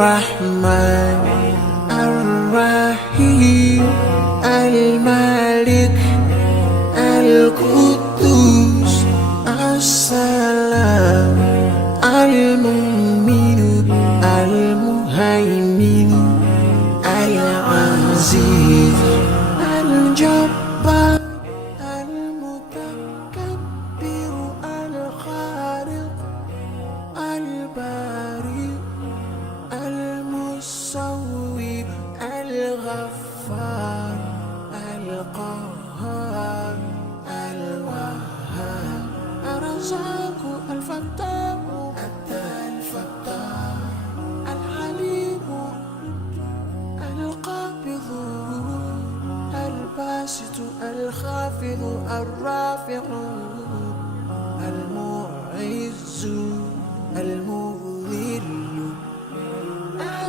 الرحمن الرحيم الملك القدوس السلام المؤمن المهيمن العزيز الجبار المتكبر الخالق البارئ المصور الغفار القهار الوهاب الرزاق الفتاح الفتاح الحليم القابض الباسط الخافض الرافع المعز المذل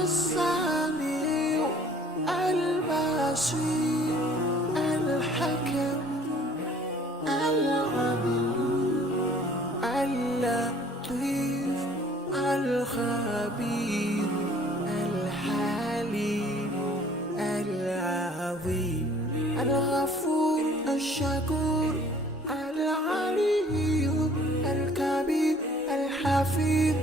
السميع البصير الحكم العدل اللطيف الخبير الحليم العظيم الغفور الشكور العلي الكبير الحفيظ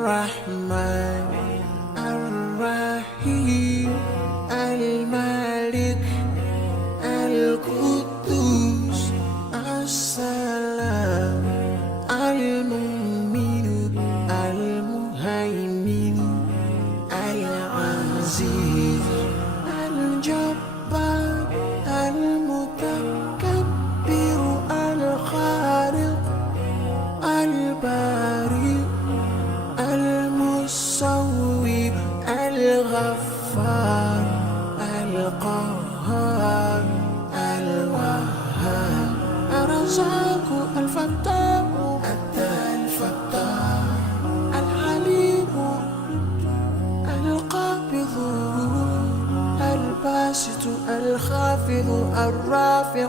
الرحمن الرحيم الملك القدوس السلام المؤمن المهيمن العزيز الجبار المتكبر الخالق البارئ المصور الغفار القهار الوهاب الرزاق الفتاح الفتاح الحليم القابض الباسط الخافض الرافع